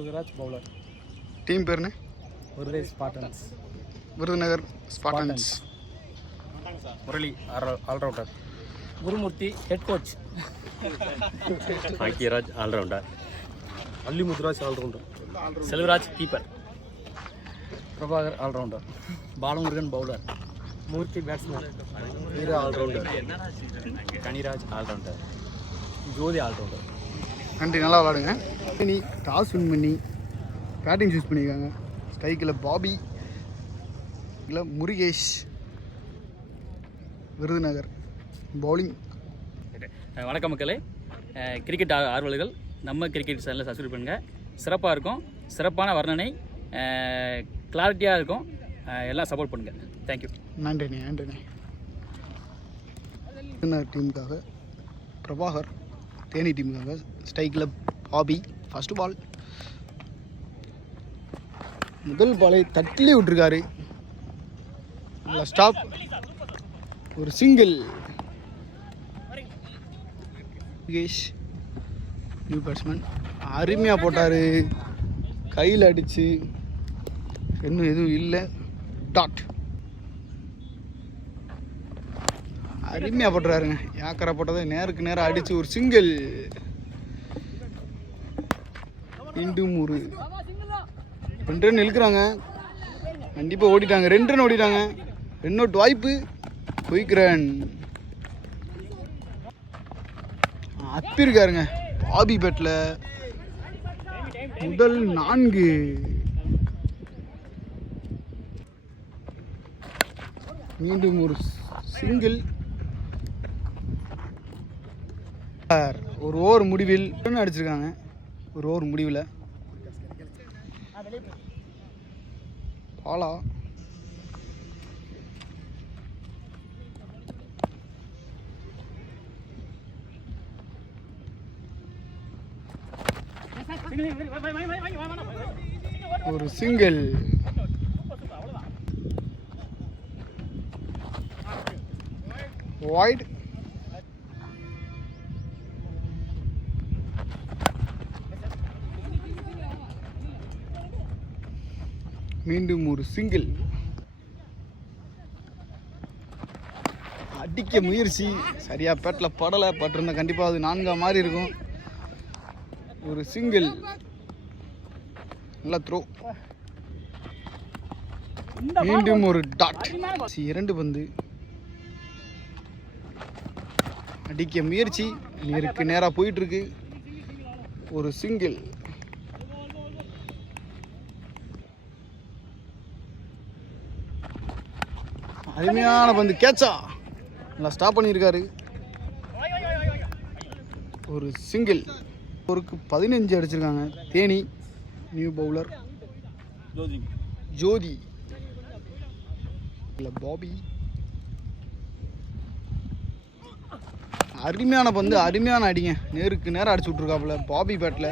Murugaraj bowler. Team பேருண்ணே? Virudhunagar Spartans. Virudhunagar Spartans. Murali allrounder. Gurumoorthy head coach. Bhagyaraj allrounder. Allimuthuraj allrounder. Selvaraj keeper. Prabhakar allrounder. Balamurugan bowler. Moorthy batsman. Veera allrounder. Kaniraj allrounder. Jothi allrounder. நன்றி, நல்லா விளாடுங்க. இனி toss win பண்ணி பேட்டிங் சூஸ் பண்ணியிருக்காங்க. ஸ்ட்ரைக்கில் பாபி, இல்லை முருகேஷ். விருதுநகர் பவுலிங். வணக்கம் மக்களே, கிரிக்கெட் ஆர்வலர்கள் நம்ம கிரிக்கெட் சேனலில் சப்ஸ்கிரைப் பண்ணுங்கள். சிறப்பாக இருக்கும், சிறப்பான வர்ணனை, கிளாரிட்டியாக இருக்கும், எல்லாம் சப்போர்ட் பண்ணுங்கள். தேங்க்யூ. நன்றிண்ணே. விருதுநகர் டீமுக்காக பிரபாகர், தேனி டீமுக்காக ஸ்ட்ரைக்கில் பாபி. ஃபஸ்ட்டு பால், முதல் பாலை தட்டிலே விட்டுருக்காரு. நல்லா ஸ்டாப், ஒரு சிங்கிள். முகேஷ் நியூ பேட்ஸ்மேன் அருமையாக போட்டார், கையில் அடித்து. இன்னும் எதுவும் இல்லை. டாட் அருமையாக போட்டுறாருங்க. ஏக்கரை போட்டதை நேருக்கு நேரம் அடித்து ஒரு சிங்கிள். மீண்டும் ஒரு 2 ரன் இழுக்கிறாங்க. கண்டிப்பாக ஓடிட்டாங்க. 2 ரன் ஓடிட்டாங்க. ரெண்டு வாய்ப்பு. Quick run. அப்பிருக்காருங்க பாபி பேட்டில். முதல் 4. மீண்டும் ஒரு சிங்கிள். ஒரு ஓவர் முடிவில் அடிச்சிருக்காங்க. ஒரு ஓவர் முடிவில் பாலா ஒரு சிங்கிள். வைட். மீண்டும் ஒரு சிங்கிள். அடிக்க முயற்சி, சரியா பேட்டில் படலை. பட்டிருந்தா கண்டிப்பாக அது 4 மாதிரி இருக்கும். ஒரு சிங்கிள். நல்லா த்ரோ. மீண்டும் ஒரு டாட். 2 பந்து. அடிக்க முயற்சி, நேருக்கு நேராக போயிட்டுருக்கு. ஒரு சிங்கிள். அருமையான பந்து, கேட்சா. நல்லா ஸ்டாப் பண்ணியிருக்காரு. ஒரு சிங்கிள். ஒருக்கு 15 அடிச்சிருக்காங்க. தேனி நியூ பவுலர் ஜோதி, இல்லை பாபி. அருமையான பந்து, அருமையான அடிங்க. நேருக்கு நேரம் அடிச்சு விட்ருக்காப்புல பாபி பேட்டில்.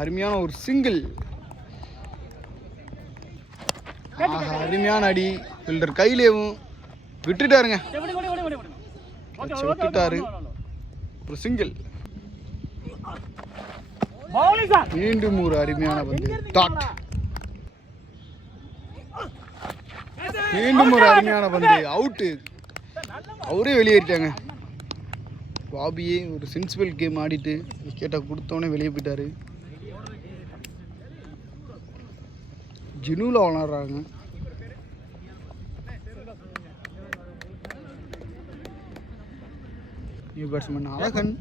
அருமையான ஒரு சிங்கிள். அருமையான அடி. ஃபீல்டர் கையிலேயும் விட்டுட்டாருங்க. விட்டுட்டாரு. ஒரு சிங்கிள். மீண்டும் ஒரு அருமையான பந்து, டாட். மீண்டும் ஒரு அருமையான பந்து, அவுட்டு. அவரே வெளியேறிட்டாங்க. பாபியே ஒரு சென்சிபிள் கேம் ஆடிட்டு விக்கெட்டை கொடுத்தோன்னே வெளியே போயிட்டாரு. ஜினூவில் விளாட்றாங்க. நியூ பேட்ஸ்மேன் அழகன்.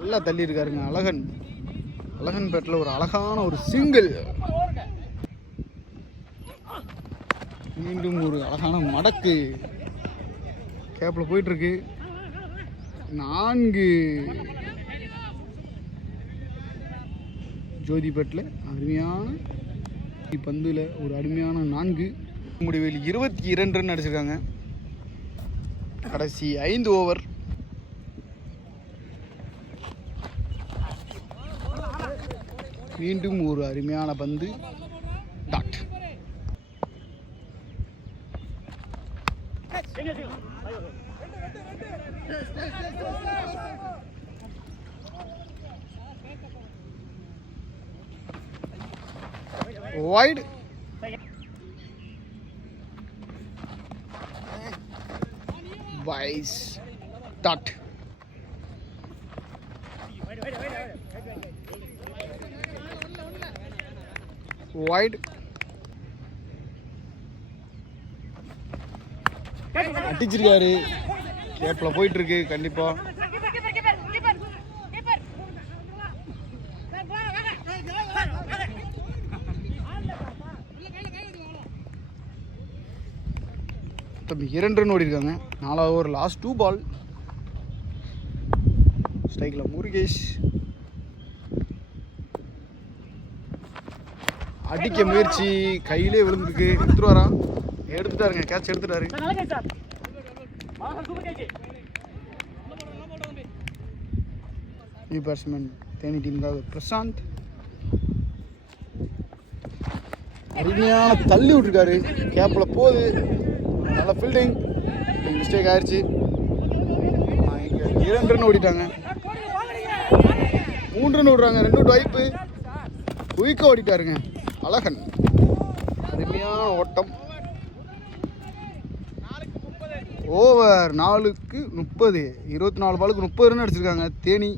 நல்லா தள்ளி இருக்காருங்க அழகன். அழகன் பேட்டில் ஒரு அழகான ஒரு சிங்கிள். மீண்டும் ஒரு அழகான மடக்கு. கேப்பில் போயிட்டுருக்கு. 4. ஜோதி பேட்டில் அருமையான பந்தில் ஒரு அருமையான 4. முடிவில் 22 ரன் அடிச்சிருக்காங்க. கடைசி 5 ஓவர். மீண்டும் ஒரு அருமையான பந்து, டாட். வைட். வைஸ் டாட். வைட். அடிச்சிருக்காரு. கேப்ல போயிட்டு இருக்கு கண்டிப்பா. தம்பி 2 ரன் ஓடி இருக்காங்க. 4வது ஓவர் லாஸ்ட் 2 பால். ஸ்ட்ரைக்ல முருகேஷ் அடிக்க முயற்சி, கையிலே விழுந்துருக்கு. எடுத்துட்டு எடுத்துட்டாருங்க, கேட்ச் எடுத்துட்டாரு. நியூ பேட்ஸ்மேன் தேனி டீமுக்காக பிரசாந்த் அருமையான தள்ளி விட்டுருக்காரு. கேப்பில் போகுது. நல்ல ஃபீல்டிங். மிஸ்டேக் ஆயிடுச்சு. இங்கே 2 ரன் ஓடிட்டாங்க. 3 ரன் ஓடுறாங்க. 2 வாய்ப்பு. குயிக்காக ஓடிட்டாருங்க அழகன். அருமையான ஓட்டம். ஓவர் 4க்கு 30. 24 பாலுக்கு 30 ரன் அடிச்சிருக்காங்க தேனி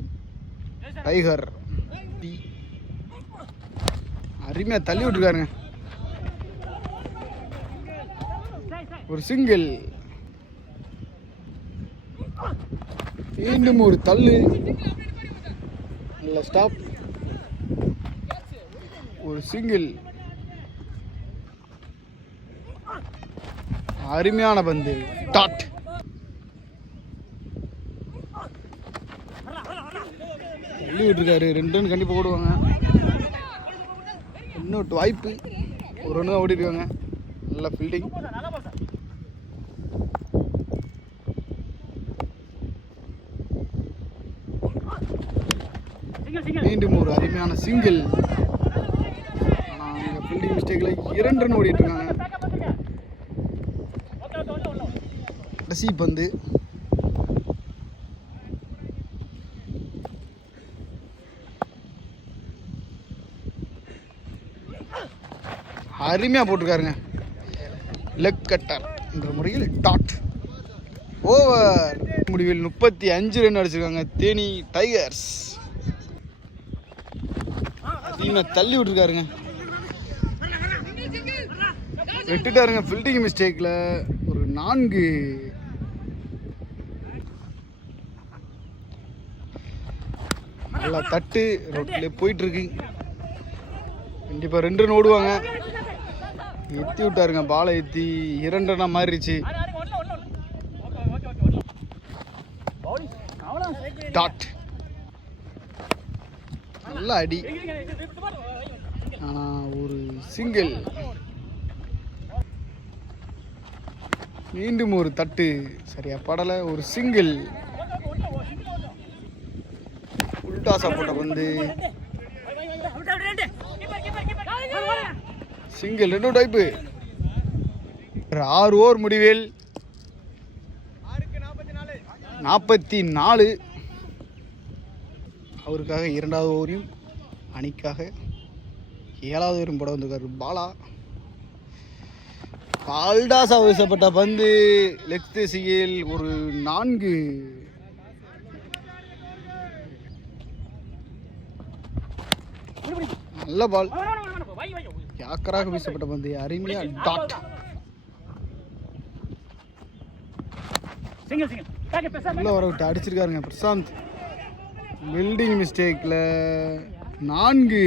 டைகர். அருமையாக தள்ளி விட்டுருக்காருங்க. ஒரு சிங்கிள். மீண்டும் ஒரு தள்ளு. நல்ல ஸ்டாப். ஒரு சிங்கிள். அருமையான பந்து. டாட். தள்ளி விட்டுருக்காரு. 2 ரன் கண்டிப்பாக ஓடுவாங்க. இன்னொரு வாய்ப்பு. 1 ரன் தான் ஓடி இருக்காங்க. நல்ல ஃபீல்டிங். மீண்டும் ஒரு அருமையான சிங்கிள். ஆனால் ஃபீல்டிங் மிஸ்டேக்கில் 2 ரன் ஓடிட்டு இருக்காங்க. கடைசி பந்து. அருமையாக போட்டிருக்காருங்க. லெக் கட்டர் என்ற முறையில் டாட். ஓவர் முடிவில் 35 ரன் அடிச்சிருக்காங்க தேனி டைகர்ஸ். அதிகமாக தள்ளி விட்டுருக்காருங்க. விட்டுட்டாருங்க ஃபீல்டிங் மிஸ்டேக்கில். ஒரு 4. நல்லா தட்டு ரோட்ல போயிட்டு இருக்கு. கண்டிப்பாக 2 ரன் ஓடுவாங்க. எத்தி விட்டாருங்க. பாலை எத்தி 2 ரன்னா மாறிடுச்சு. டாட். நல்ல அடி. ஒரு சிங்கிள். மீண்டும் ஒரு தட்டு சரியா படலை. ஒரு சிங்கிள். உல்டாசா போட்ட பந்து. சிங்கிள். 2 டைப்பு. 6 ஓவர் முடிவில் 44. அவருக்காக 2வது ஓவரையும் அணிக்காக 7வது ஓவரும் போட வந்திருக்காரு பாலா. பால்டாசா வீசப்பட்ட பந்து லெக் திசையில். ஒரு 4. நல்ல பால். யாக்கராக வீசப்பட்ட பந்து. அருமையா டாட். உள்ள வர விட்டு அடிச்சிருக்காருங்க பிரசாந்த். பில்டிங் மிஸ்டேக்கில் 4.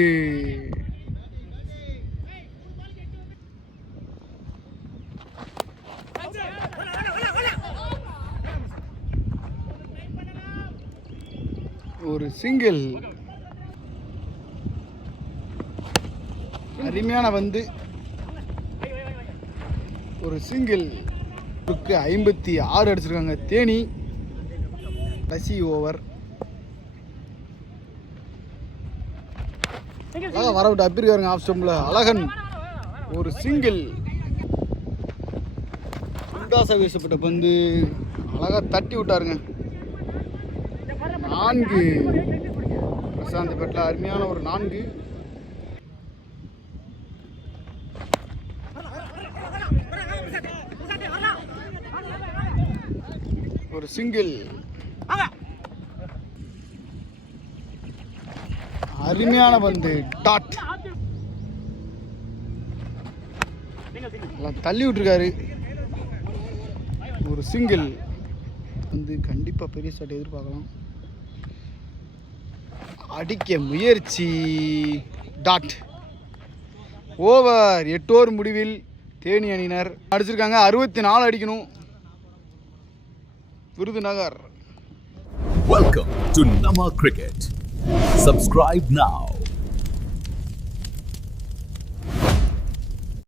ஒரு சிங்கிள். அருமையான வந்து ஒரு சிங்கிள். 56 அடிச்சிருக்காங்க தேனி. கடைசி ஓவர். வர விட்டு அப்பிருக்காருங்க ஆஃப் ஸ்டம்பில் அழகன். ஒரு சிங்கிள். குண்டாசா வீசப்பட்ட பந்து அழகாக தட்டி விட்டாருங்க. 4 பிரசாந்த் பேட்டில் அருமையான ஒரு 4. ஒரு சிங்கிள். அருமையான பந்து டாட். தள்ளி விட்டுருக்காரு. ஒரு சிங்கிள் வந்து கண்டிப்பாக பெரிய ஷாட் எதிர்பார்க்கலாம். அடிக்க முயற்சி டாட். ஓவர். 8 ஓவர் முடிவில் தேனி அணியினர் அடிச்சிருக்காங்க. 64 அடிக்கணும். Virudhunagar. Welcome to Nama Cricket. Subscribe now.